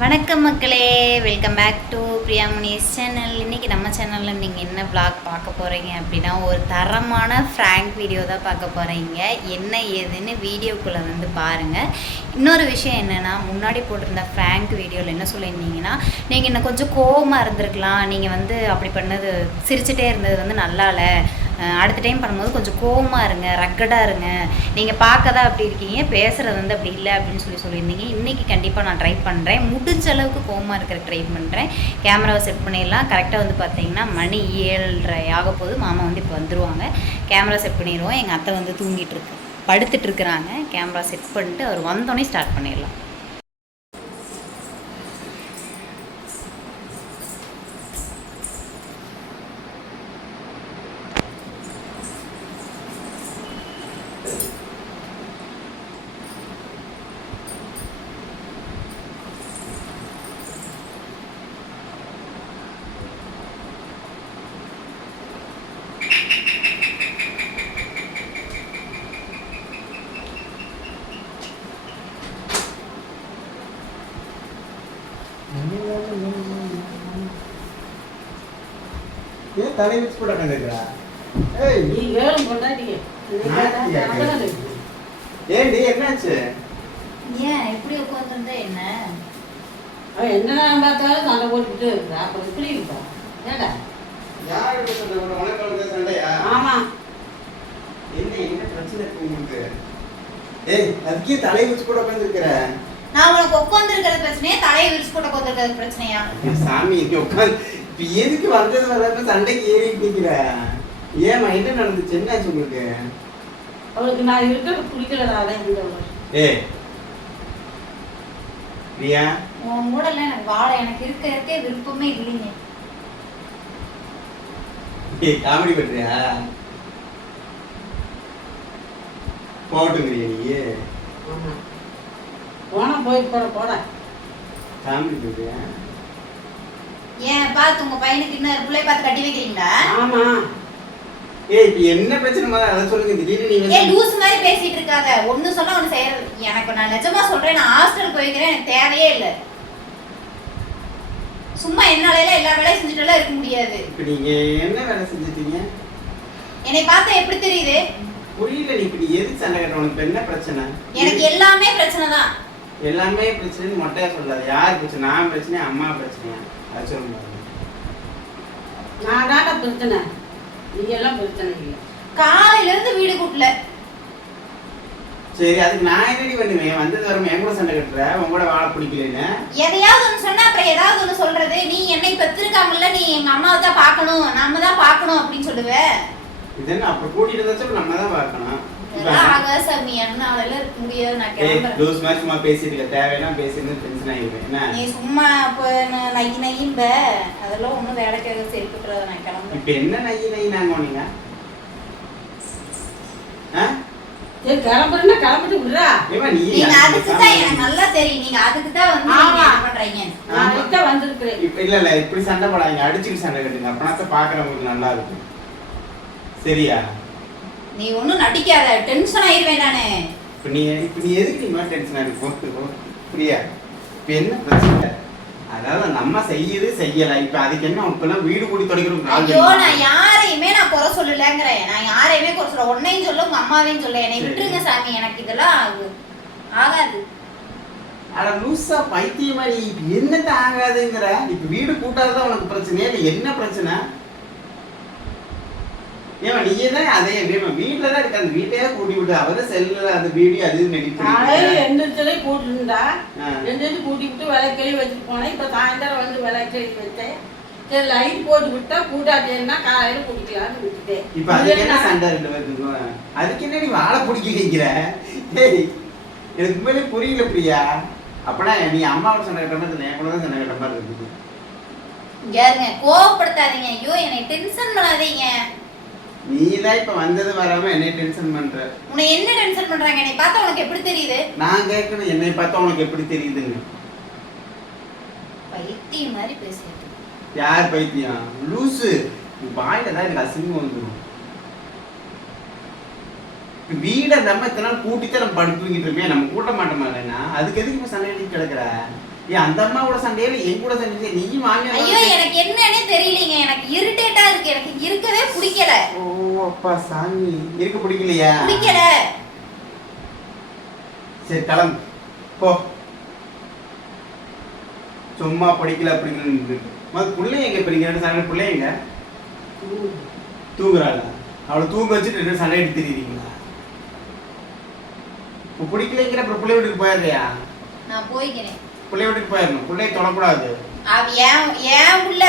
வணக்கம் மக்களே, welcome back to பிரியாமணிஸ் channel. இன்றைக்கி நம்ம சேனலில் நீங்கள் என்ன விளாக் பார்க்க போகிறீங்க அப்படின்னா, ஒரு தரமான ஃப்ராங்க் வீடியோ தான் பார்க்க போகிறீங்க. என்ன ஏதுன்னு வீடியோக்குள்ளே வந்து பாருங்கள். இன்னொரு விஷயம் என்னென்னா, முன்னாடி போட்டிருந்த ஃப்ராங்க் வீடியோவில் என்ன சொல்லியிருந்தீங்கன்னா, நீங்கள் இன்னும் கொஞ்சம் கோவமாக இருந்திருக்கலாம், நீங்கள் வந்து அப்படி பண்ணது சிரிச்சிட்டே இருந்தது வந்து நல்லா இல்லை, அடுத்த டைம் பண்ணும்போது கொஞ்சம் கோவமாக இருங்க, ரக்கடாக இருங்க, நீங்கள் பார்க்க தான் அப்படி இருக்கீங்க, பேசுகிறது வந்து அப்படி இல்லை அப்படின்னு சொல்லியிருந்தீங்க. இன்றைக்கி கண்டிப்பாக நான் ட்ரை பண்ணுறேன், முடிஞ்ச அளவுக்கு கோவமாக இருக்கிற ட்ரை பண்ணுறேன். கேமராவை செட் பண்ணிடலாம். கரெக்டாக வந்து பார்த்தீங்கன்னா மணி 7:30 ஆக போது. மாமா வந்து இப்போ வந்துடுவாங்க. கேமரா செட் பண்ணிடுவோம். எங்கள் அத்தை வந்து தூங்கிட்டு இருக்கு, படுத்துட்டு இருக்கிறாங்க. கேமரா செட் பண்ணிட்டு அவர் வந்தோடனே ஸ்டார்ட் பண்ணிடலாம். ஏன் தலை வச்சு போட கண்டுக்கிறா? நீ வேணும் கொண்டாடிங்க. ஏண்டி என்னாச்சு? ஏன் எப்படி உட்காந்துருந்தா என்ன? அவன் என்னடா பார்த்தாலும் சண்டை போட்டுக்கிட்டு இருக்கா. அப்புறம் இப்படி இருக்கா? ஏடா யாரோட சண்டை? உனக்கு சண்டையா? ஆமா. என்ன பிரச்சனை இருக்கு உங்களுக்கு? ஏய், அதுக்கே தலை வச்சு போட உட்காந்துருக்கிற? நான் உனக்கு உட்காந்துருக்கிறது பிரச்சனையா, தலையை விரிச்சு போட்டு உட்காந்துருக்கிறது பிரச்சனையா? சாமி உட்காந்து இப்ப எதுக்கு வந்தது வராம சண்டைக்கு ஏறிட்டு நிக்கிற? ஏமா என்ன நடந்துச்சு? என்னாச்சு உங்களுக்கு? அவளுக்கு நான் இருக்கிறது பிடிக்கலடா. அதான் இருந்தவங்க. ஏய் பிரியா, உன் மூடல எனக்கு வாழ எனக்கு இருக்க விருப்பமே இல்லைங்க. ஏய் காமெடி பண்றியா? போட்டுங்கிறியா நீ? ஆமா, போனா போய் போட காமெடி பண்றியா? ஏன் பார்த்து உங்க பையனுக்கு இன்னும் பிள்ளை பார்த்து கட்டி வைக்கிறீங்களா? ஆமா. ஏய் இப்ப என்ன பிரச்சனை மாதிரி அதை சொல்லுங்க. திடீர்னு நீங்க ஏன் லூஸ் மாதிரி பேசிட்டு இருக்காத. ஒண்ணு சொன்னா ஒண்ணு செய்யறது. எனக்கு நான் நிஜமா சொல்றேன், நான் ஹாஸ்டல் போய்க்கிறேன், எனக்கு தேவையே இல்லை. சும்மா என்னால எல்லா வேலையும் செஞ்சுட்டுலாம் இருக்க முடியாது. இப்ப நீங்க என்ன வேலை செஞ்சிட்டீங்க? என்னை பார்த்தா எப்படி தெரியுது? புரியல. நீ இப்ப எதுக்கு சண்டை கட்ட? உனக்கு என்ன பிரச்சனை? எனக்கு எல்லாமே பிரச்சனை தான். எல்லாமே பிரச்சனைன்னு மொட்டையா சொல்லாது. யார் பிரச்சனை? நான் பிரச்சனையா அம்மா பிரச்சனையா? அது சொல்லுங்க. நான் தாண்டா பிரச்சனை, நீ எல்லாம் பிரச்சனை இல்லை. காலையில இருந்து வீடு கூட்டல. சரி, அதுக்கு நான் என்னடி பண்ணுவேன்? வந்தது வரும் என் கூட சண்டை கட்டுற, உன் கூட வாழ பிடிக்கலன்னு. எதையாவது ஒண்ணு சொன்னா அப்புறம் ஏதாவது ஒண்ணு சொல்றது. நீ என்னை பெற்றிருக்காங்கல்ல, நீ எங்க அம்மாவை தான் பார்க்கணும், நம்ம தான் பார்க்கணும் அப்படின்னு சொல்லுவ. இது என்ன அப்ப கூட்டிட்டு இருந்தாச்சும் நம்ம தான் பார்க்கணும். சாமி என்னால இருக்க முடியாது. நான் கிளம்புறேன். லூஸ் மாதிரி சும்மா பேசிட்டு இருக்க, தேவையெல்லாம் பேசிட்டு டென்ஷன் ஆகிடுவேன். என்ன நீ சும்மா இப்போ நகி நகிம்ப அதெல்லாம் ஒன்றும் வேலைக்காக சரிப்பட்டுறத. நான் கிளம்புறேன். இப்ப என்ன நகி நகி நாங்க நீங்க சரி கிளம்புறேன்னா கிளம்பிட்டு விடுறா. நீங்க அதுக்கு தான் எனக்கு நல்லா தெரியும். நீங்க அதுக்கு தான் வந்து என்ன பண்றீங்க? நான் கிட்ட வந்திருக்கிறேன். இல்ல இப்படி சண்டை போடாதீங்க, அடிச்சுட்டு சண்டை கட்டுங்க. அப்பனா பாக்குறவங்களுக்கு நல்லா இருக்கும். சரியா? நீ ஒண்ணும் நடிக்காத, டென்ஷன் ஆயிருவேன் நானு. இப்ப நீ எதுக்கு நீ மாதிரி டென்ஷன் ஆயிருக்கு? புரியா? இப்ப என்ன பிரச்சனை? அதாவது நம்ம செய்யல. இப்ப அதுக்கு என்ன இப்பெல்லாம் வீடு கூடி தொடக்கிறோம். ஐயோ, நான் யாரையுமே நான் குறை சொல்லலங்கிறேன். நான் யாரையுமே குறை சொல்ல, உன்னையும் சொல்ல உங்க அம்மாவையும் சொல்ல. என்னை விட்டுருங்க சாமி, எனக்கு இதெல்லாம் ஆகாது. அட லூசா பைத்தியமா, நீ என்னத்த ஆகாதுங்கிற? இப்ப வீடு கூட்டாதான் உனக்கு பிரச்சனையா? இல்ல என்ன பிரச்சனை? ஏமா நீயே தான் அதே வீட்டுல தான் இருக்க, அந்த வீட்டையே கூட்டி விட்டு அவரை செல்ல அந்த வீடியோ அது எந்திரிச்சதே கூட்டிருந்தா, எந்திரிச்சு கூட்டி விட்டு விளக்கெளி வச்சுட்டு போனேன். இப்ப சாயந்தரம் வந்து விளக்கெளி வச்சேன். சரி லைட் போட்டு விட்டா கூட்டாட்டேன்னா காலையில குடிக்கலான்னு விட்டுட்டேன். இப்ப அதுக்கு என்ன சண்டை? ரெண்டு பேருக்கு அதுக்கு என்ன நீ வாழை பிடிக்கலைங்கிற? எனக்கு உண்மையிலே புரியல பிரியா. அப்பனா நீ அம்மாவோட சண்டை கட்ட மாதிரி என் கூட தான் சண்டை கட்ட மாதிரி இருக்குது. யாருங்க கோவப்படுத்தாதீங்க. ஐயோ என்னை டென்ஷன் பண்ணாதீங்க. நீதான் இப்ப வந்தது வராம என்னை டென்ஷன் பண்ற. உன்னை என்ன டென்ஷன் பண்றாங்க? என்னை பார்த்தா உனக்கு எப்படி தெரியுது? நான் கேட்கணும், என்னை பார்த்தா உனக்கு எப்படி தெரியுதுன்னு. பைத்தியம் மாதிரி பேசிட்டு. யார் பைத்தியம்? லூசு. வாயில தான் எனக்கு அசிங்கம் வந்துடும். வீடை நம்ம இத்தனை நாள் கூட்டித்தான் நம்ம படுத்துக்கிட்டு இருப்பேன். நம்ம கூட்ட மாட்டோமா? இல்லைன்னா அதுக்கு எதுக்கு இப்போ சண்டை கிடக்குற? ஏன் அந்த அம்மா கூட சண்டையில என் கூட சண்டை நீ மாமியார் ஐயோ எனக்கு என்னன்னே தெரியலங்க, எனக்கு இரிட்டேட்டா இருக்கு, எனக்கு இருக்கவே பிடிக்கல. ஓ அப்பா சாமி, இருக்க பிடிக்கலையா? பிடிக்கல. சரி கிளம்பு போ. சும்மா படிக்கல அப்படிங்கிற பிள்ளைங்க எங்க இப்ப நீங்க சண்டை பிள்ளைங்க தூங்குறாள், அவளை தூங்க வச்சுட்டு ரெண்டு சண்டை எடுத்து தெரியுறீங்களா? இப்போ பிடிக்கலைங்கிற அப்புறம் பிள்ளை வீட்டுக்கு போயிடுறியா? நான் போய்க்கிறேன். பிள்ளை வீட்டுக்கு போயிடணும், பிள்ளைய தொடக்கூடாது. அவ ஏன் புள்ள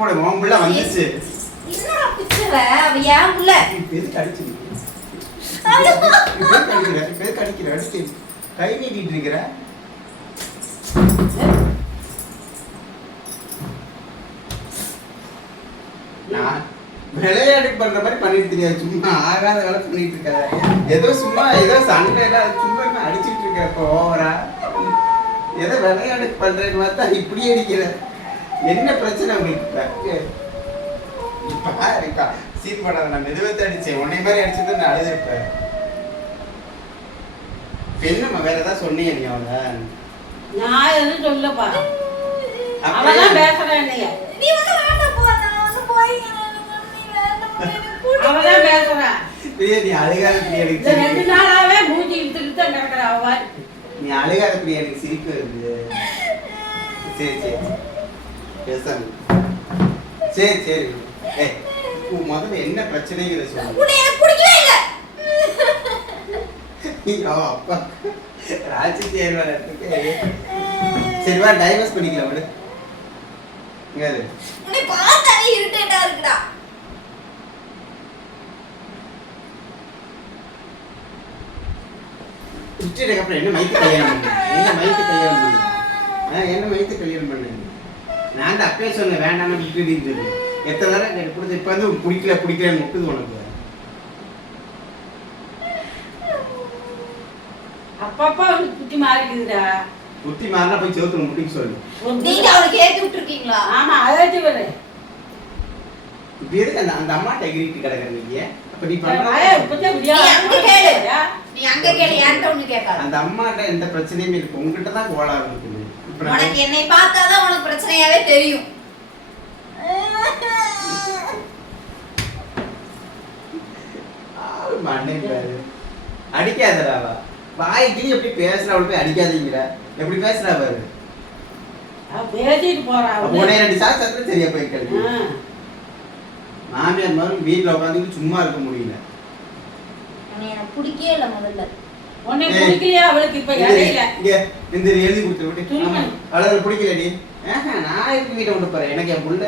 போட உன் பிள்ளை வந்துச்சு. என்னடா பிச்சவ, அவ ஏன் புள்ள. எதுக்கு அடிச்சு அடிக்கிற கை நீட்டிட்டு இருக்கிற? நான் விளையாட்டு பண்ற மாதிரி பண்ணிட்டு தெரியாது, சும்மா ஆகாத வேலை பண்ணிட்டு இருக்காது. ஏதோ சும்மா ஏதோ சண்டை சும்மா அடிச்சுட்டு இருக்க இப்போ ஓவரா. ஏதோ விளையாட்டு பண்றேன்னு பார்த்தா இப்படியே அடிக்கிற. என்ன பிரச்சனை உங்களுக்கு? சீன் பண்ணாத, நான் மெதுவத்தை அடிச்சேன், உன்னை மாதிரி அடிச்சது நான் அழுதுருப்பேன். என்னம்மா வேற ஏதாவது சொன்னீங்க நீ? அவளை நான் எதுவும் சொல்லப்பா, அவதான் பேசுறேன். என்னைய நீ வந்து வேண்டாம் போ, நான் வந்து போய்க்கிறேன். அவதான் பேசுறா. நீ அழுகாத பிரியா, இந்த 2 நாளாவே மூஞ்சி இழுத்துட்டு தான் கிடக்குற. அவ நீ அழுகாத பிரியா, எனக்கு சிரிப்பு வருது. சரி சரி பேசாம சரி சரி. ஏய் முதல்ல என்ன பிரச்சனைங்கிறத சொல்லு. உன்னை எனக்கு பிடிக்கவே இல்ல. அப்பா ராஜி தேர்வாளத்துக்கு சரி வா டைவர்ஸ் பண்ணிக்கலாம் விடு. உன்னை பார்த்தாலே இரிட்டேட்டா இருக்குடா. விட்டுட்டு அப்புறம் என்ன மைத்து கல்யாணம் பண்ணு, என்ன மைத்து கல்யாணம் பண்ணு, என்ன மைத்து கல்யாணம் பண்ணு. நான் தான் அப்பயே சொன்னேன் வேண்டாம்னு விட்டுட்டு. எத்தனை நேரம் கொடுத்து இப்போ வந்து பிடிக்கலன்னு விட்டுது உனக்கு. அப்பப்பா அவனுக்கு புத்தி மாறிக்குதுடா. புத்தி மாறினா போய் செவுத்துல முட்டிக்கு சொல்லு. நீங்க அவளுக்கு ஏத்தி விட்டுருக்கீங்களா? ஆமா அதாச்சு வரேன். இப்ப எதுக்கு அந்த அம்மாட்ட எகிரிட்டு கிடக்குறீங்க? அப்ப நீ பண்ற நீ அங்க கேளு, என்கிட்ட ஒண்ணு கேட்காத. அந்த அம்மாட்ட எந்த பிரச்சனையும் இருக்கு, உங்ககிட்ட தான் கோளாறு இருக்குது. உனக்கு என்னை பார்த்தாதான் உனக்கு பிரச்சனையாவே தெரியும். அடிக்காதடா, வாய்க்கு எப்படி பேசுற அவளை போய் அடிக்காதீங்கிற. எப்படி பேசுறா பாரு. பேசிட்டு போறா. உடனே 2 சாத்து சரியா போயிட்டு மாமியார் மாதிரி வீட்டுல உட்காந்து சும்மா இருக்க முடியல. எனக்கு பிடிக்கவே இல்ல. முதல்ல உன்னை பிடிக்கலையா அவளுக்கு? இப்ப இடையில இந்த எழுதி கொடுத்து அவளுக்கு பிடிக்கலடி. நான் இருக்கு வீட்டை விட்டு போறேன், எனக்கு என் பிள்ளை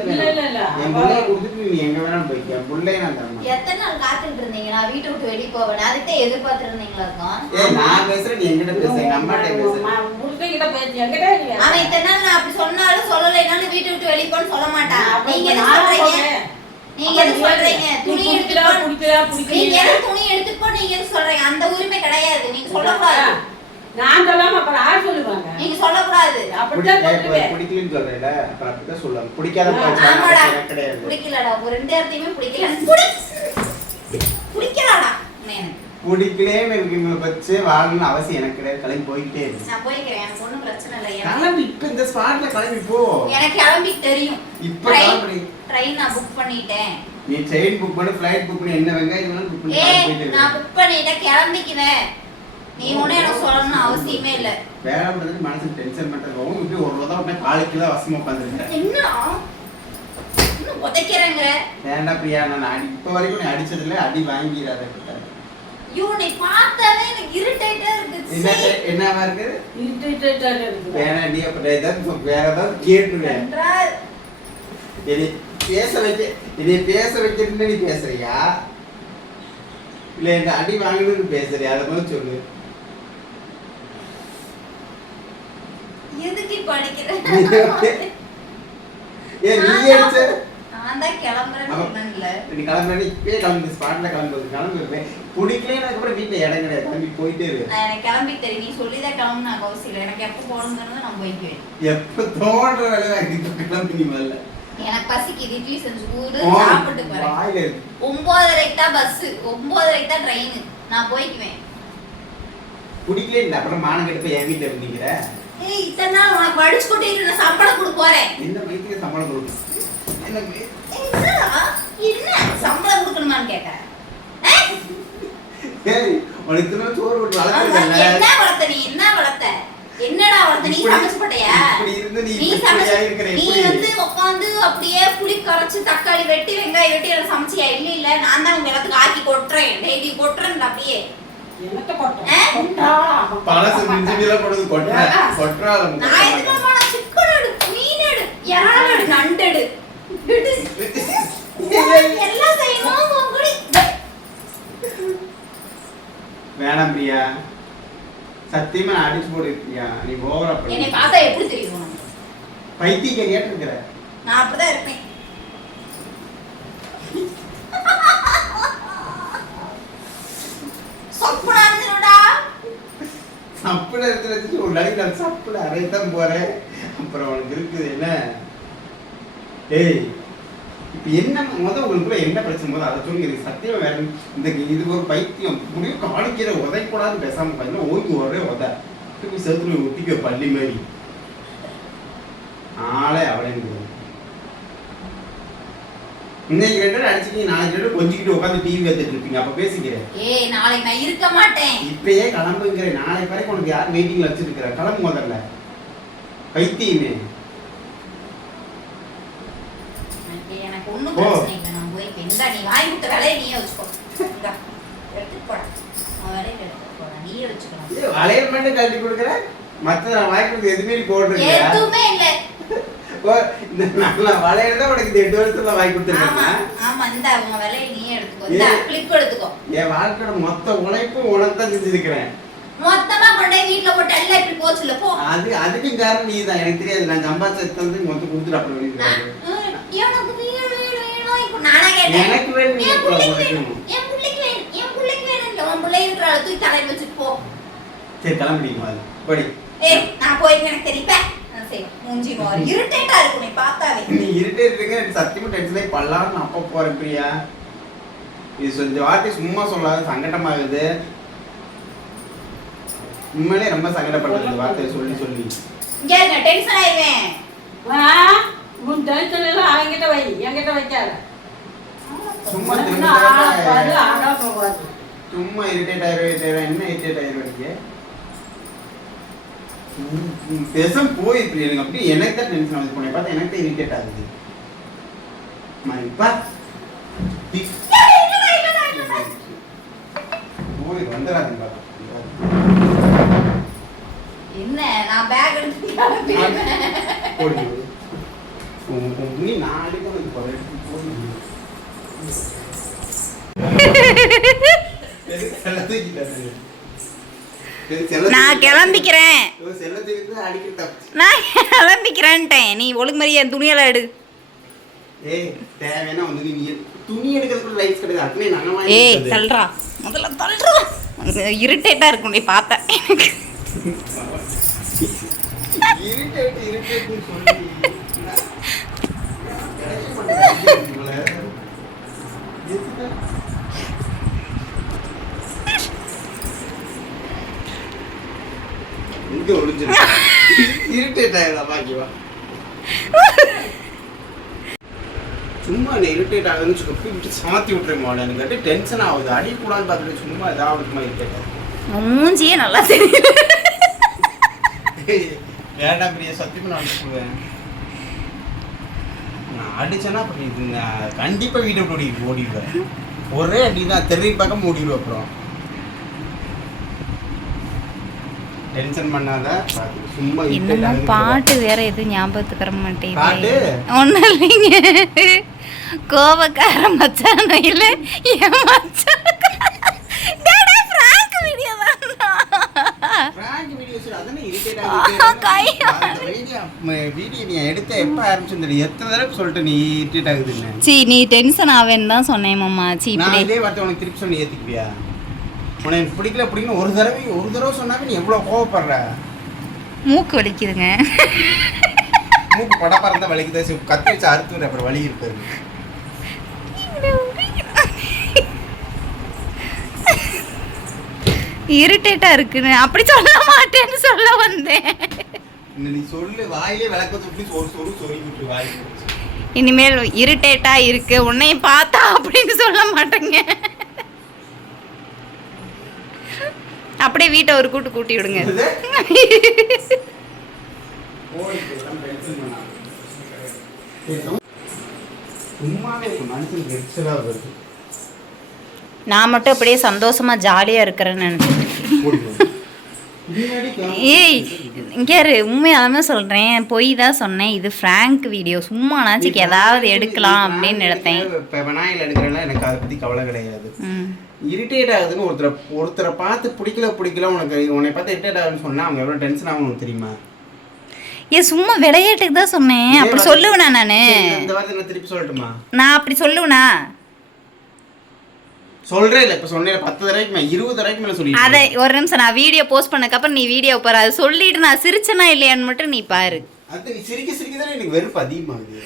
என் பிள்ளைய கொடுத்துட்டு நீ எங்க வேணாலும் போய்க்க, என் பிள்ளைய நான் தரேன். எத்தனை நாள் காத்துட்டு இருந்தீங்க நான் வீட்டை விட்டு வெளியே போவேன்? அதுக்கு எதிர்பார்த்து இருந்தீங்களா இருக்கும்? நான் பேசுறேன், நீ என்கிட்ட பேச, எங்க அம்மாட்ட பேசுறேன். அவன் இத்தனை நாள் நான் அப்படி சொன்னாலும் சொல்லலைனாலும் வீட்டை விட்டு வெளியே போன்னு சொல்ல மாட்டான். நீங்க என்ன சொல்றீங்க? நீங்க எது சொல்றீங்க? துணி எடுத்துட்டு நீங்க எது துணி எடுத்துட்டு போ, நீங்க எது சொல்றீங்க? அந்த உரிமை கிடையாது, நீங்க சொல்லக்கூடாது. நான் சொல்லாம அப்புறம் யார் சொல்லுவாங்க? நீங்க சொல்லக்கூடாது. அப்படிதான் சொல்லுவேன். பிடிக்கலன்னு சொல்றேன்ல, அப்புறம் அப்படிதான் சொல்லுவாங்க. பிடிக்காத கிடையாது. பிடிக்கலடா, ஒரு 2 இடத்தையுமே பிடிக்கல. பிடிக்கலடா பிடிக்கலேன்னு இருக்கீங்களை வச்சு வாழணும்னு அவசியம் எனக்கு கிடையாது. கிளம்பி போயிட்டே இருக்கு. நான் போய்க்கிறேன், எனக்கு ஒன்றும் பிரச்சனை இல்லை. கிளம்பி இப்ப இந்த ஸ்பாட்ல கிளம்பி போ. எனக்கு கிளம்பி தெரியும். இப்ப கிளம்பி ட்ரெயின் நான் புக் பண்ணிட்டேன். நீ ட்ரெயின் புக் பண்ணி ஃளைட் புக் பண்ணி என்ன வெங்காயம் வேணாலும் புக் பண்ணி போயிட்டு. நான் புக் பண்ணிட்டேன், கிளம்பிக்குவேன். நீ ஒண்ணே எனக்கு சொல்லணும்னு அவசியமே இல்ல. வேலை பண்றது மனசுக்கு டென்ஷன் பண்றது. இப்படி ஒரு ரூபா உடனே 4 கிலோ வசமா உட்காந்துருக்கேன். என்ன இன்னும் உதைக்கிறேங்க? ஏன்டா பிரியா, நான் இப்ப வரைக்கும் நீ அடிச்சது இல்ல, அடி வாங்கிடாத. ஐயோ நீ பார்த்தாலே எனக்கு இரிட்டேட்டா இருக்கு. என்னவா இருக்கு? இரிட்டேட்டா இருக்கு. வேணாடி, அப்ப வேற ஏதாவது கேட்டுருவேன். இதை பேச வைக்கிறதுன்னு நீ பேசுறியா இல்ல இந்த அடி வாங்கணும்னு பேசுறியா? அதை மாதிரி சொல்லு. எதுக்கு படிக்கிறேன்? ஏன் நீ அடிச்ச? நான் தான் கிளம்புறேன்னு சொன்னேன்ல. நீ கிளம்புற, இப்பயே கிளம்பு, ஸ்பாட்ல கிளம்புறது. பிடிக்கலன்னு அதுக்கப்புறம் வீட்டுல இடம் கிடையாது, கிளம்பி போயிட்டே இருக்கு. நான் எனக்கு கிளம்பி தெரியும், நீ சொல்லிதான் கிளம்புன்னு நான் அவசியம் இல்லை. எனக்கு எப்போ போகணுங்கிறது நான் போய்க்குவேன். எப்ப தோன்ற வேலை கிளம்பி நீ வரல. எனக்கு பசிக்குது, இட்லி செஞ்சு கூடு, சாப்பிட்டு போறேன். 9:30க்கு தான் பஸ், 9:30க்கு தான் ட்ரெயின். நான் போய்க்குவேன். பிடிக்கல, அப்புறம் மானம் கெட்டு போய் என் வீட்டுல இருந்தீங்கிற. ஏய் இத்தனை நாள் உனக்கு வடிச்சு கொட்டிட்டு நான் சம்பளம் கொடுக்க போறேன். என்ன வயிற்றுக்கு சம்பளம் கொடுக்கும்? என்ன ஏய் என்னடா? என்ன சம்பளம் கொடுக்கணுமான்னு கேக்குறேன். ஏய் உனக்கு இத்தனை சோறு போட்டு வளர்த்துருக்கல. என்ன வளர்த்த நீ? என்ன வளர்த்த? என்னடா வளர்த்த? நீ சமைச்சு போட்டியா? இப்படி இருந்து நீ நீ இப்படியா இருக்கிற? நீ வந்து உட்காந்து அப்படியே புளி கரைச்சு தக்காளி வெட்டி வெங்காயம் வெட்டி எல்லாம் சமைச்சியா? இல்ல இல்ல நான் தான் உங்க எல்லாத்துக்கும் ஆக்கி கொட்டுறேன், டெய்லி கொட்டுறேன் அப்படியே. என்னத்த கொட்டா பழசு மிஞ்சி மீல போடுறது கொட்டுறா நான் எதுக்கு போனா சிக்கன் எடு, மீன் எடு, இறால் எடு, நண்டு எடு, எல்லாம் செய்யணும் உங்கடி. வேணாம் பிரியா, சத்தியமா நான் அடிச்சு போடுறியா? நீ ஓவரா என்னை பார்த்தா எப்படி தெரியும் உனக்கு? பைத்தியக்காரியாட்டு இருக்கிற. நான் அப்படிதான் இருப்பேன். சொப்புடா இருந்துடா. சப்புல இருக்கிறது ஒரு நாளைக்கு நான் சப்புல அரைத்தான் போறேன். அப்புறம் உனக்கு இருக்குது என்ன? ஏய் இப்ப என்ன உங்களுக்குள்ள என்ன பிரச்சனை போது அதை சொல்லுங்க. எனக்கு சத்தியமா வேற இந்த இது ஒரு பைத்தியம். முடிவு காணிக்கிற உதைக்கூடாது பேசாம பார்த்தீங்கன்னா ஓய்வு ஒரே உதை செத்துல ஒட்டிக்க பள்ளி மாதிரி ஆளே அவளே. இன்னைக்கு 2 நாள் அடிச்சுக்கிங்க, நாளைக்கு 2 கொஞ்சிக்கிட்டு உட்காந்து டிவி பார்த்துட்டு இருப்பீங்க. அப்ப பேசிக்கிறேன். ஏய் நாளைக்கு நான் இருக்க மாட்டேன். இப்பயே கிளம்புங்கிறேன். நாளைக்கு வரைக்கும் உனக்கு யார் வெயிட்டிங்ல வச்சிருக்கிற? கிளம்பு முதல்ல. பைத்தியமே. எனக்கு ஒண்ணும் பிரச்சனை இல்லை. நான் போய் பெண்டா நீ வாங்கி கொடுத்த வேலையை நீயே வச்சுக்கோ. இந்தா, எடுத்துட்டு போடா. உன் வேலையை எடுத்துட்டு போடா. நீயே வச்சுக்கணும். வளையல் மட்டும் கழட்டி கொடுக்குற, மற்ற நான் வாங்கி கொடுத்து எதுவுமே போடுறீங்க? எதுவுமே இல்லை. வளையல் தான் உனக்கு 8 வருஷத்துல வாங்கி கொடுத்துருக்கேன். ஆமா இந்த உங்க வேலையை நீயே எடுத்துக்கோ. இந்த கிளிப் எடுத்துக்கோ. என் வாழ்க்கையோட மொத்த உழைப்பும் உனக்கு தான் செஞ்சிருக்கிறேன். மொத்தமா கொண்டே வீட்டுல போட்டு எல்லாம் இப்படி போச்சுல போ. அதுக்கும் காரணம் நீ தான். எனக்கு தெரியாது. நான் சம்பாதிச்சது மொத்தம் கொடுத்துட்டு அப்படி வெளியிடுறாரு. எனக்கு வேணும் இப்போ நானா கேட்டேன். எனக்கு வேணும். என் பிள்ளைக்கு வேணும். என் பிள்ளைக்கு வேணும். உன் பிள்ளை இருக்கிற தூக்கி தலையில வச்சுட்டு போ. சரி கிளம்பிடுங்க அது படி. ஏய் நான் போய் எனக்கு தெரிப்பேன். நான் செய்வேன். மூஞ்சி மாறி இருட்டேட்டா இருக்கு நீ பார்த்தாவே. நீ இருட்டேட் இருக்க. எனக்கு சத்தியமா டென்ஷனே பல்லான்னு நான் அப்ப போறேன் பிரியா. இது இந்த வார்த்தை சும்மா சொல்லாத, சங்கடமாகுது. உண்மையிலே ரொம்ப சங்கடப்படுறது இந்த வார்த்தையை சொல்லி சொல்லி. இங்க இருங்க டென்ஷன் ஆயிடுவேன். உன் டென்ஷன் எல்லாம் அவங்கிட்ட வை, என்கிட்ட வைக்காத. சும்மா சும்மா இரிட்டேட் ஆயிரும். என்ன இரிட்டேட் ஆயிருக்கு? பேசம் போயிருக்கு. எனக்கு அப்படி எனக்கு தான் டென்ஷன் ஆகுது. போனே பார்த்தா எனக்கு தான் இரிட்டேட் ஆகுது. மணிப்பா போய் வந்துடாதுங்க. என்ன நான் பேக் எடுத்து கிளம்பிடுவேன். போடி நீ நாளைக்கு வந்து போறேன். நான் கிளம்பிக்கிறேன். நான் கிளம்பிக்கிறேன்ட்டேன். நீ ஒழுங்கு மாதிரியே என் துணியெல்லாம் எடு. ஏய் தேவைன்னா வந்து நீ துணி எடுக்கிறதுக்கு லைஃப் கிடையாது. அதுவே நாங்க ஏய் தள்ளுறா முதல்ல தள்ளுறா. இரிட்டேட்டா இருக்கும் நீ பார்த்தேன். இரிட்டேட் சொல்லி இங்க ஒளிஞ்சிரு. இரிட்டேட் ஆயிடா பாக்கிவா. சும்மா என்ன இரிட்டேட் ஆகுதுன்னு சொல்லி சாத்தி விட்டுறேன் மாடல். எனக்கு டென்ஷன் ஆகுது. அடி கூடாதுன்னு பார்த்துட்டு சும்மா ஏதாவது சும்மா இரிட்டேட் ஆகுது. மூஞ்சியே நல்லா தெரியுது. வேண்டாம் பிரியா, சத்தியமா நான் அடிச்சுடுவேன். நான் அடிச்சேன்னா அப்படி கண்டிப்பா வீட்டை விட்டு ஓடிடுவேன். ஒரே அடி தான். தெரிய பக்கம் ஓடிடுவேன். அப்புறம் டென்ஷன் பண்ணாத. சும்மா இன்னும் பாட்டு வேற எதுவும் ஞாபகத்துக்கு வர மாட்டேங்குது. பாட்டு ஒன்றும் இல்லைங்க. கோபக்கார மச்சான் இல்ல என் மச்சான். எத்தனை தடவை சொல்லிட்டு நீ இரிட்டேட் ஆகுதுன்னு. சீ நீ டென்ஷன் ஆவேன்னு தான் சொன்னேன் மாமா. சீ நான் இதே வார்த்தை உனக்கு திருப்பி சொன்ன ஏத்துக்குவியா? உனக்கு பிடிக்கல பிடிக்கணும் ஒரு தடவை சொன்னாவே நீ எவ்வளவு கோவப்படுற? மூக்கு வலிக்குதுங்க. மூக்கு படப்பா இருந்தா வலிக்குதா? கத்தி வச்சு அறுத்து அப்புறம் வலி இருக்காது. இரிட்டேட்டா இருக்குன்னு அப்படி சொல்ல மாட்டேன்னு சொல்ல வந்தேன். நீ சொல்லு வாயிலே விளக்க சொல்லி சொல்லி விட்டு வாய் இனிமேல் இரிட்டேட்டா இருக்கு உன்னையும் பார்த்தா அப்படின்னு சொல்ல மாட்டேங்க. அப்படியே வீட்டை ஒரு கூட்டி விடுங்க. நான் மட்டும் அப்படியே சந்தோஷமா ஜாலியா இருக்கிறேன்னு நினைச்சிட்டு. ஏய் இங்கே உண்மையாலுமே சொல்கிறேன், பொய் தான் சொன்னேன். இது ஃப்ராங்க் வீடியோ, சும்மா நாச்சுக்கு ஏதாவது எடுக்கலாம் அப்படின்னு நினைத்தேன். இப்போ விநாயகர் எடுக்கிறேன்னா எனக்கு அதை பற்றி கவலை கிடையாது. இரிட்டேட் ஆகுதுன்னு ஒருத்தரை பார்த்து பிடிக்கல உன்னை பார்த்து இரிட்டேட் ஆகுதுன்னு சொன்னால் அவங்க எவ்வளோ டென்ஷன் ஆகும் உனக்கு தெரியுமா? ஏன் சும்மா விளையாட்டுக்கு தான் சொன்னேன். அப்படி சொல்லுவேனா நான்? இந்த வார்த்தை நான் திருப்பி சொல்லட்டுமா? நான் அப்படி சொல்லுவேனா? சொல்றே இல்ல. இப்ப சொன்னேன் 10 தடவைக்கு மேல 20 தடவைக்கு மேல சொல்லிட்டேன். அத ஒரு நிமிஷம் நான் வீடியோ போஸ்ட் பண்ணக்கப்புறம் நீ வீடியோ பாரு. அது சொல்லிட்டு நான் சிரிச்சனா இல்லையான்னு மட்டும் நீ பாரு. அது நீ சிரிக்க தானே எனக்கு வெறுப்பு அதிகமாகுது.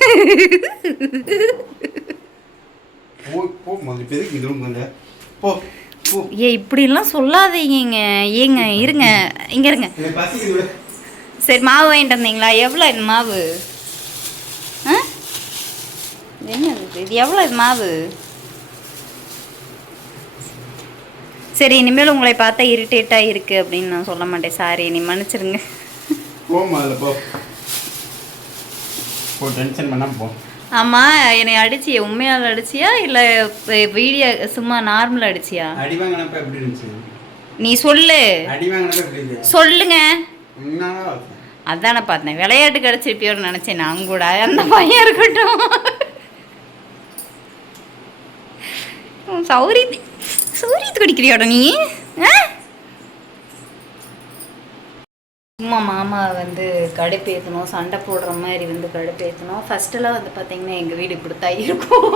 போ முதல்ல பெருக்கு இதுவும் வந்து போ போ. இப்படி எல்லாம் சொல்லாதீங்க. ஏங்க இருங்க, இங்க இருங்க. சரி மாவு வாங்கிட்டு வந்தீங்களா? எவ்வளோ இது மாவு? என்ன இது எவ்வளோ இது மாவு? சரி இனிமேல் உங்களை பார்த்தா இரிட்டேட்டாக இருக்குது அப்படின்னு நான் சொல்ல மாட்டேன். சாரி, நீ மன்னிச்சிருங்க. ஆமாம், என்னை அடிச்சியா? உண்மையால் அடிச்சியா இல்லை வீடியோ சும்மா நார்மலாக அடிச்சியா? நீ சொல்லு, சொல்லுங்க. அதானே பார்த்தேன், விளையாட்டுக்கு அடிச்சிருப்பியோன்னு நினச்சேன் நான் கூட. அந்த பையன் இருக்கட்டும். சௌரியத்து குடிக்கிறியோட நீ? சும்மா மாமா வந்து கடுப்பேற்றணும், சண்டை போடுற மாதிரி வந்து கடுப்பேற்றணும். ஃபஸ்ட்டெல்லாம் வந்து பார்த்திங்கன்னா எங்கள் வீடு இப்படித்தான் இருக்கும்.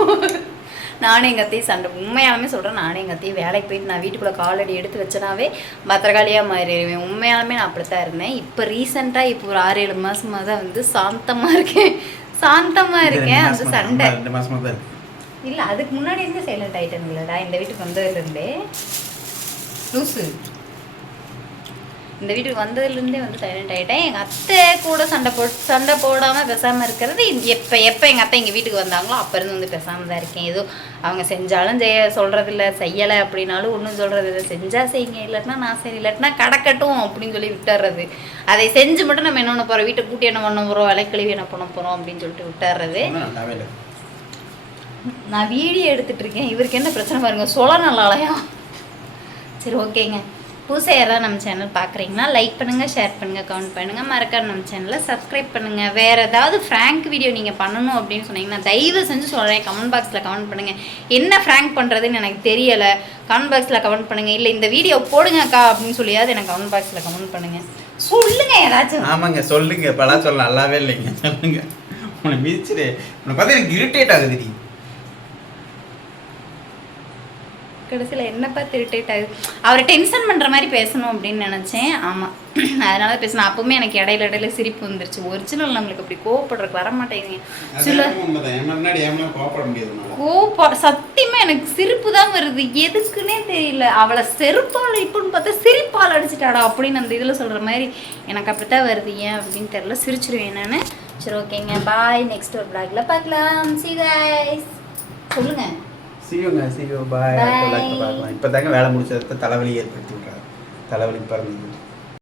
நானும் எங்கள் அத்தையும் சண்டை, உண்மையாலுமே சொல்கிறேன், நானும் எங்கள் அத்தையும் வேலைக்கு போயிட்டு நான் வீட்டுக்குள்ளே காலடி எடுத்து வச்சனாவே பத்திரகாளியாக மாறிடுவேன். உண்மையாலுமே நான் அப்படித்தான் இருந்தேன். இப்போ ரீசெண்டாக இப்போ ஒரு 6-7 மாதமாக தான் வந்து சாந்தமாக இருக்கேன். அந்த சண்டை இல்லை, அதுக்கு முன்னாடி இருந்தே சைலண்ட் ஆகிட்டேன் இல்லைடா. இந்த வீட்டுக்கு வந்ததுலேருந்தே லூஸு, இந்த வீட்டுக்கு வந்ததுலேருந்தே வந்து சைலண்ட் ஆகிட்டேன். எங்கள் அத்தை கூட சண்டை போடாமல் பேசாமல் இருக்கிறது எப்போ எங்கள் அத்தை எங்கள் வீட்டுக்கு வந்தாங்களோ அப்போ இருந்து வந்து பேசாமல் தான் இருக்கேன். ஏதோ அவங்க செஞ்சாலும் சொல்கிறதில்ல, செய்யலை அப்படின்னாலும் ஒன்றும் சொல்கிறதில்ல. செஞ்சால் செய்யுங்க, இல்லாட்டினா நான் சரி, இல்லாட்டினா கடக்கட்டும் அப்படின்னு சொல்லி விட்டுறது. அதை செஞ்சு மட்டும் நம்ம என்ன பண்ண போகிறோம், வீட்டை கூட்டி என்ன பண்ண போகிறோம், விலைக்கழுவி என்ன பண்ண போகிறோம் அப்படின்னு சொல்லிட்டு விட்டுறது. நான் வீடியோ எடுத்துகிட்டு இருக்கேன், இவருக்கு என்ன பிரச்சனை பாருங்க, சொல்ல நல்லாலையா? சரி ஓகேங்க. புதுசாக யாராவது நம்ம சேனல் பார்க்குறீங்கன்னா லைக் பண்ணுங்கள், ஷேர் பண்ணுங்கள், கமெண்ட் பண்ணுங்கள், மறக்காம நம்ம சேனலை சப்ஸ்கிரைப் பண்ணுங்கள். வேறு ஏதாவது ஃப்ராங்க் வீடியோ நீங்கள் பண்ணணும் அப்படின்னு சொன்னீங்கன்னா தயவு செஞ்சு சொல்கிறேன், கமெண்ட் பாக்ஸில் கமெண்ட் பண்ணுங்கள். என்ன ஃப்ராங்க் பண்ணுறதுன்னு எனக்கு தெரியலை, கமெண்ட் பாக்ஸில் கமெண்ட் பண்ணுங்கள். இல்லை இந்த வீடியோ போடுங்கக்கா அப்படின்னு சொல்லியாவது எனக்கு கமெண்ட் பாக்ஸில் கமெண்ட் பண்ணுங்கள். சொல்லுங்கள் யாராச்சும். ஆமாங்க சொல்லுங்க, இப்போலாம் சொல்ல நல்லாவே இல்லைங்க. சொல்லுங்க, உன்னை மிதிச்சிடு. உன்னை பார்த்து எனக்கு இரிட்டேட் ஆகுது. நீ கடைசியில் என்ன பார்த்து இரிட்டேட் ஆகுது, அவரை டென்ஷன் பண்ணுற மாதிரி பேசணும் அப்படின்னு நினச்சேன். ஆமாம், அதனால பேசினேன். அப்பவுமே எனக்கு இடையில சிரிப்பு வந்துருச்சு. ஒரிஜினல் நம்மளுக்கு அப்படி கோவப்படுறதுக்கு வர மாட்டேங்குது. சில சத்தியமாக எனக்கு சிரிப்பு தான் வருது, எதுக்குன்னே தெரியல. அவளை செருப்பால் இப்படின்னு பார்த்தா சிரிப்பால் அடிச்சுட்டாடா அப்படின்னு அந்த இதில் சொல்கிற மாதிரி எனக்கு அப்படித்தான் வருது. ஏன் அப்படின்னு தெரியல, சிரிச்சிருவேன் நான். சரி ஓகேங்க, பாய். நெக்ஸ்ட் ஒரு vlogல பார்க்கலாம். See you guys. சொல்லுங்கள். See you, bye. இப்போ தாங்க வேலை முடிச்சதுக்கு தலைவலி ஏற்படுத்தி விட்றாரு. தலைவலி பிறந்து